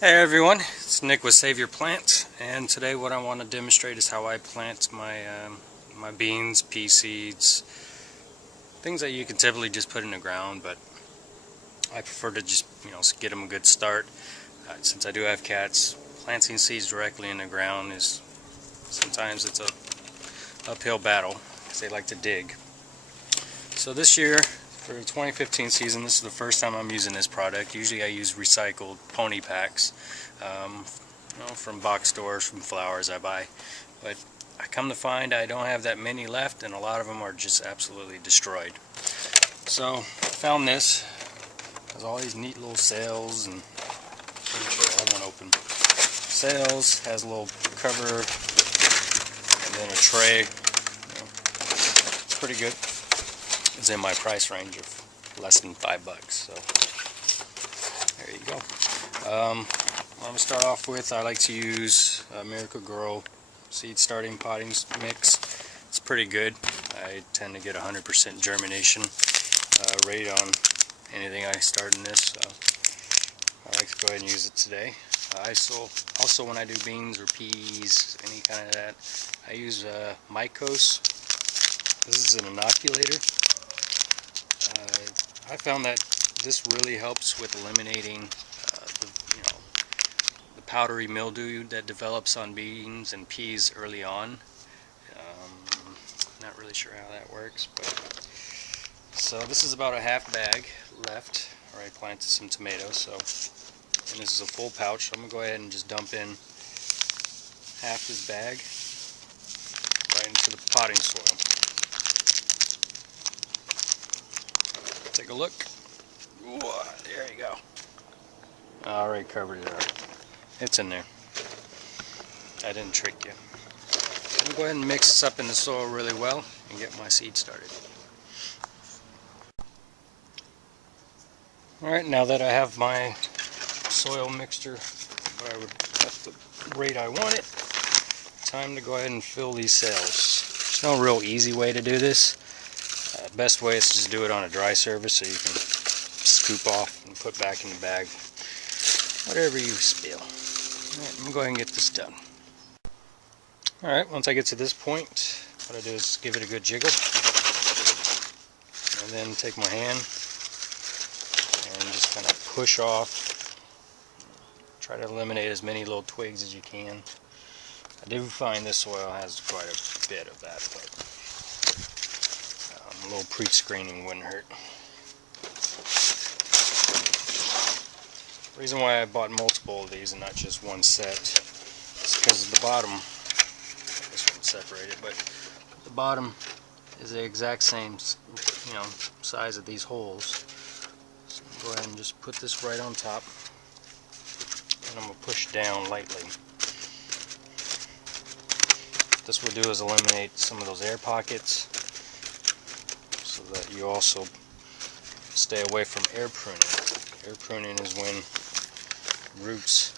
Hey everyone, it's Nick with Save Your Plant, and today what I want to demonstrate is how I plant my beans, pea seeds, things that you can typically just put in the ground, but I prefer to just get them a good start. Since I do have cats, planting seeds directly in the ground is sometimes it's a uphill battle because they like to dig. So this year, for the 2015 season, this is the first time I'm using this product. Usually I use recycled pony packs from box stores, from flowers I buy. But I come to find I don't have that many left, and a lot of them are just absolutely destroyed. So I found this. It has all these neat little sails, and pretty sure I have one open. Sails, has a little cover, and then a tray. It's pretty good. It's in my price range of less than $5, so there you go. What I'm going to start off with, I like to use Miracle Grow seed starting potting mix. It's pretty good. I tend to get 100% germination rate on anything I start in this, so I like to go ahead and use it today. Also when I do beans or peas, any kind of that, I use Mycos. This is an inoculator. I found that this really helps with eliminating the powdery mildew that develops on beans and peas early on. Not really sure how that works, but so this is about a half bag left. Or I planted some tomatoes, so and this is a full pouch. So I'm gonna go ahead and just dump in half this bag right into the potting soil. Take a look. Ooh, there you go. I already covered it up. It's in there. I didn't trick you. I'm going to go ahead and mix this up in the soil really well and get my seed started. Alright, now that I have my soil mixture at the rate I want it, time to go ahead and fill these cells. There's no real easy way to do this. Best way is to just do it on a dry surface so you can scoop off and put back in the bag. Whatever you spill. Alright, I'm going to go ahead and get this done. Alright, once I get to this point, what I do is give it a good jiggle. And then take my hand and just kind of push off. Try to eliminate as many little twigs as you can. I do find this soil has quite a bit of that, but a little pre-screening wouldn't hurt. The reason why I bought multiple of these and not just one set is because the bottom, this one's separated, but the bottom is the exact same size of these holes. So go ahead and just put this right on top, and I'm going to push down lightly. What this will do is eliminate some of those air pockets, so that you also stay away from air pruning. Air pruning is when roots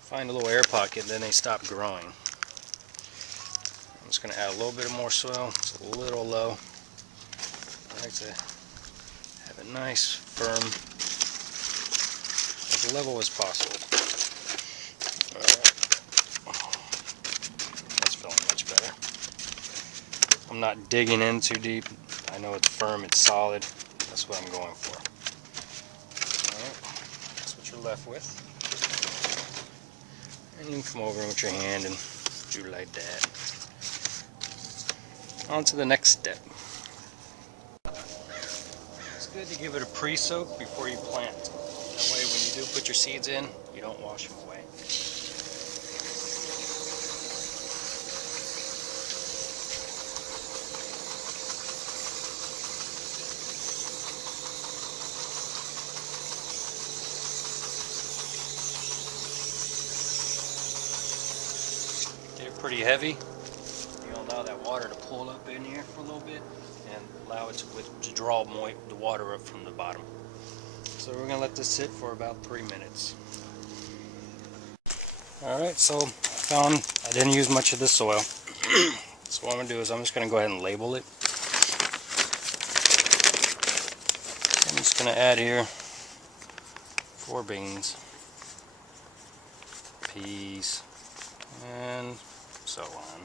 find a little air pocket, then they stop growing. I'm just going to add a little bit more soil. It's a little low. I like to have it nice, firm, as level as possible. That's feeling much better. I'm not digging in too deep. I know it's firm, it's solid. That's what I'm going for. Alright, that's what you're left with. And you can come over with your hand and do like that. On to the next step. It's good to give it a pre-soak before you plant. That way when you do put your seeds in, you don't wash them away. Get it pretty heavy. You'll allow that water to pull up in here for a little bit and allow it to draw the water up from the bottom. So we're going to let this sit for about 3 minutes. Alright, so I didn't use much of this soil. So what I'm going to do is I'm just going to go ahead and label it. I'm just going to add here 4 beans. peas, and so on.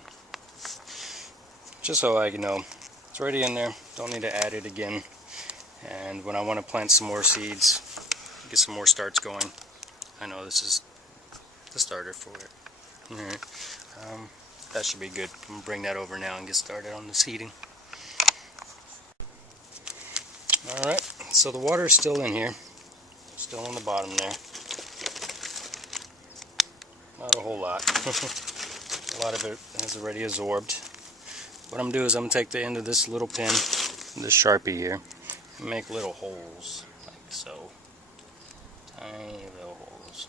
Just so I know it's already in there, don't need to add it again. And when I want to plant some more seeds, get some more starts going, I know this is the starter for it. Alright, that should be good. I'm going to bring that over now and get started on the seeding. Alright, so the water is still in here, still on the bottom there. Not a whole lot. A lot of it has already absorbed. What I'm going to do is I'm going to take the end of this little pin, this Sharpie here, and make little holes, like so. Tiny little holes.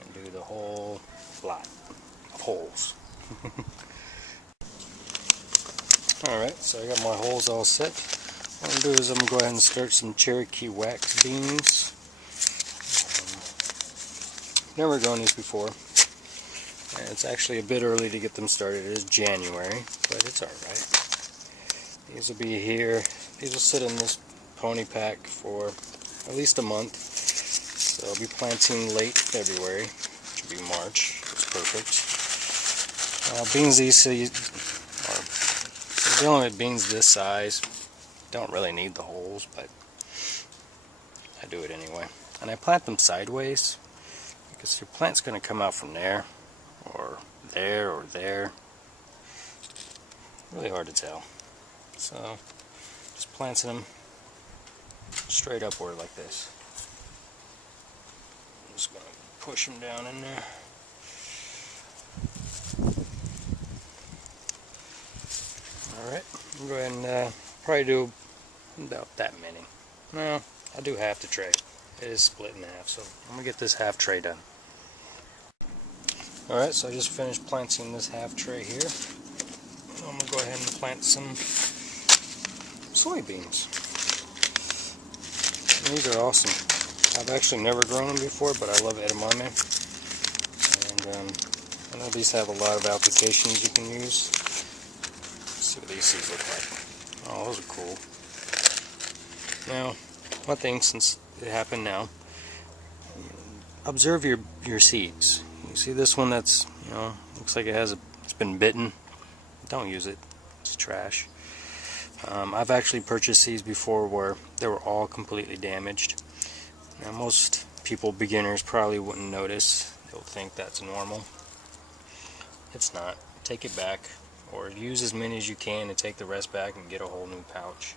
And do the whole lot of holes. Alright, so I got my holes all set. What I'm going to do is I'm going to go ahead and start some Cherokee wax beans. Never grown these before. And it's actually a bit early to get them started. It is January, but it's alright. These will be here. These will sit in this pony pack for at least a month. So I'll be planting late February, which will be March. It's perfect. Beans these dealing with beans this size, don't really need the holes, but I do it anyway. And I plant them sideways because your plant's going to come out from there or there or there. Really hard to tell. So just planting them straight upward like this. I'm just going to push them down in there. Alright, I'm going to probably do about that many. Well, I'll do half the tray. It is split in half, so I'm going to get this half tray done. Alright, so I just finished planting this half tray here. I'm going to go ahead and plant some soybeans. And these are awesome. I've actually never grown them before, but I love edamame. And I know these have a lot of applications you can use. Let's see what these seeds look like. Oh, those are cool. Now, one thing, since it happened now, observe your seeds. You see this one that's, looks like it's been bitten. Don't use it. It's trash. I've actually purchased these before where they were all completely damaged. Now most people, beginners, probably wouldn't notice. They'll think that's normal. It's not. Take it back, or use as many as you can and take the rest back and get a whole new pouch.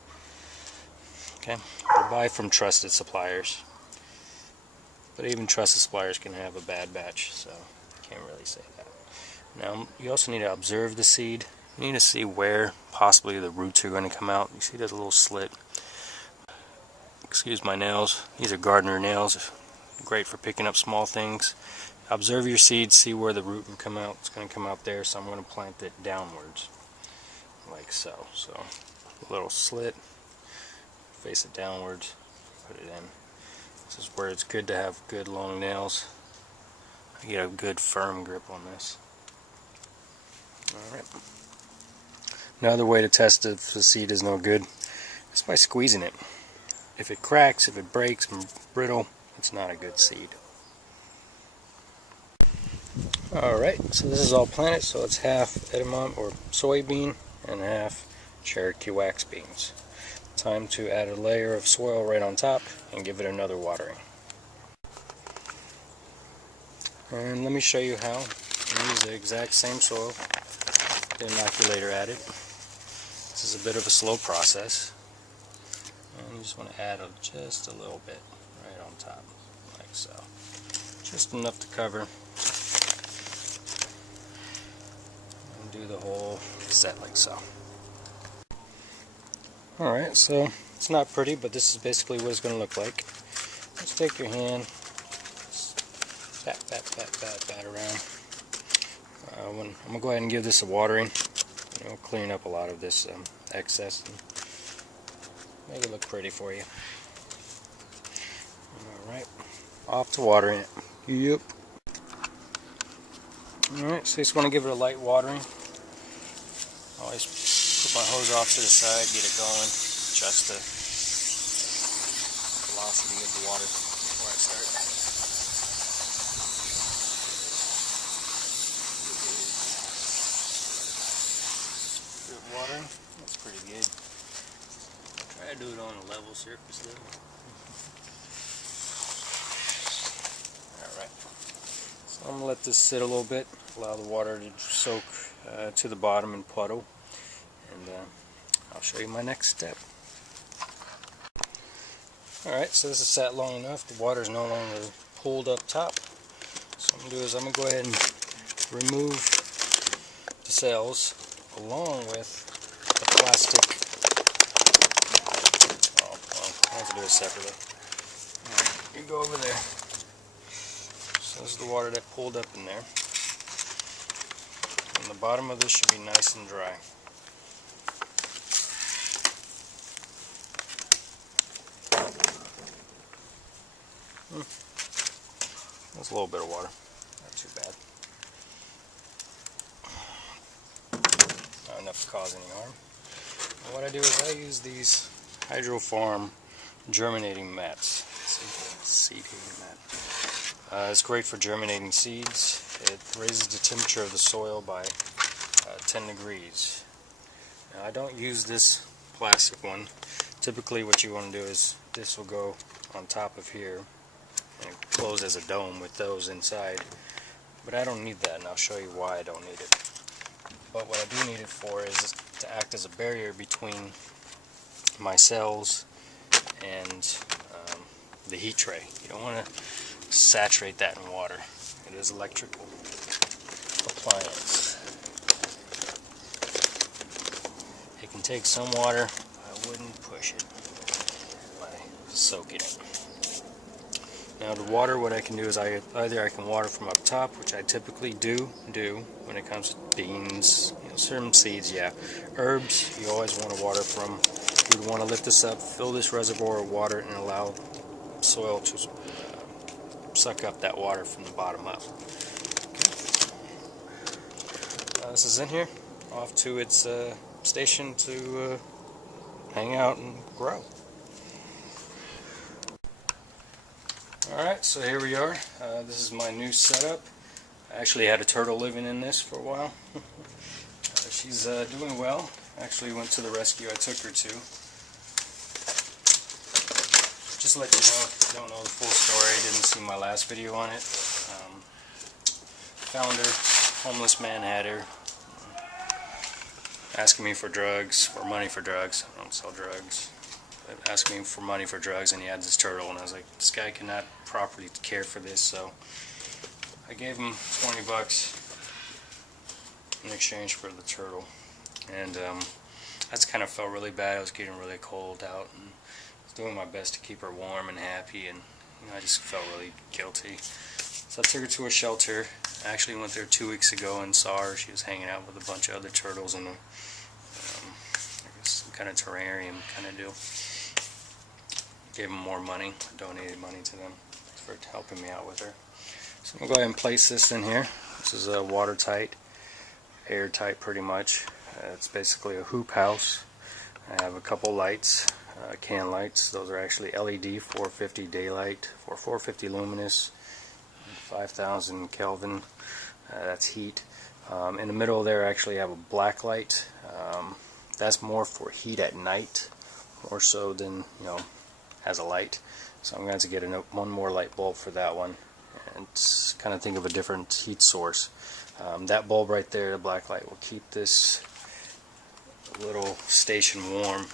Okay? Or buy from trusted suppliers. But even trusted suppliers can have a bad batch, so can't really say that. Now you also need to observe the seed. You need to see where possibly the roots are going to come out. You see there's a little slit. Excuse my nails. These are gardener nails. Great for picking up small things. Observe your seed, see where the root will come out. It's going to come out there, so I'm going to plant it downwards. Like so. So, a little slit. Face it downwards. Put it in. This is where it's good to have good long nails. You get a good firm grip on this. Alright. Another way to test if the seed is no good is by squeezing it. If it cracks, if it breaks and brittle, it's not a good seed. Alright, so this is all planted, so it's half edamame or soybean and half Cherokee wax beans. Time to add a layer of soil right on top and give it another watering. And let me show you how. I use the exact same soil, the inoculator added. This is a bit of a slow process. And you just want to add just a little bit right on top, like so. Just enough to cover. And do the whole set like so. Alright, so it's not pretty, but this is basically what it's going to look like. Just take your hand, pat around. I'm going to go ahead and give this a watering. Clean up a lot of this excess and make it look pretty for you. Alright, off to watering it. Yep. Alright, so you just want to give it a light watering. Always put my hose off to the side, get it going, adjust the velocity of the water before I start. watering. That's pretty good. Try to do it on a level surface though. Alright. So I'm going to let this sit a little bit, allow the water to soak to the bottom and puddle, and I'll show you my next step. Alright, so this is sat long enough, the water is no longer pulled up top. So what I'm going to do is I'm going to go ahead and remove the cells along with the plastic. Oh, well, I have to do it separately. Alright, you go over there. So this is the water that pulled up in there. And the bottom of this should be nice and dry. That's a little bit of water, not too bad. Not enough to cause any harm. And what I do is I use these Hydro Farm germinating mats. Seed mat. It's great for germinating seeds. It raises the temperature of the soil by 10 degrees. Now, I don't use this plastic one. Typically what you want to do is this will go on top of here and close as a dome with those inside, but I don't need that, and I'll show you why I don't need it. But what I do need it for is to act as a barrier between my cells and the heat tray. You don't want to saturate that in water. It is electrical appliance. It can take some water, I wouldn't push it by soaking it. Now the water, what I can do is either I can water from up top, which I typically do when it comes to beans, certain seeds, yeah. Herbs, you always want to water from. You would want to lift this up, fill this reservoir of water, and allow soil to suck up that water from the bottom up. Okay. This is in here, off to its station to hang out and grow. Alright, so here we are. This is my new setup. I actually had a turtle living in this for a while. She's doing well. Actually went to the rescue I took her to. Just to let you know, if you don't know the full story, didn't see my last video on it. Found her, homeless man had her, asking me for drugs, or money for drugs. I don't sell drugs. Asking me for money for drugs, and he had this turtle, and I was like, this guy cannot properly care for this, so I gave him 20 bucks in exchange for the turtle. And I just kind of felt really bad. I was getting really cold out, and I was doing my best to keep her warm and happy, and I just felt really guilty. So I took her to a shelter. I actually went there 2 weeks ago and saw her. She was hanging out with a bunch of other turtles in a some kind of terrarium kind of deal. Gave them more money, donated money to them for helping me out with her. So I'm going to go ahead and place this in here. This is watertight, airtight pretty much. It's basically a hoop house. I have a couple lights, can lights. Those are actually LED 450 daylight for 450 luminous, 5,000 Kelvin. That's heat. In the middle there I actually have a black light. That's more for heat at night, more so than, as a light. So I'm going to have to get one more light bulb for that one, and kind of think of a different heat source. That bulb right there, the black light, will keep this little station warm.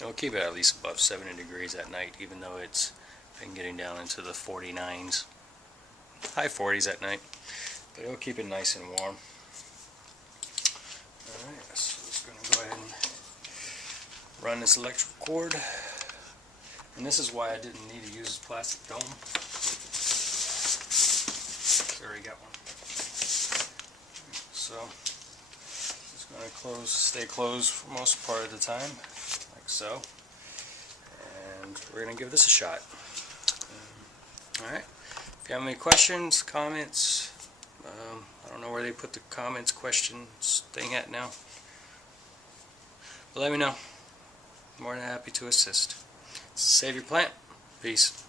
It'll keep it at least above 70 degrees at night, even though it's been getting down into the 49s, high 40s at night. But it'll keep it nice and warm. Alright, so just going to go ahead and run this electrical cord. And this is why I didn't need to use this plastic dome. I already got one. So, just going to stay closed for most part of the time, like so. And we're going to give this a shot. Alright, if you have any questions, comments, I don't know where they put the comments, questions thing at now. But let me know. More than happy to assist. Save your plant. Peace.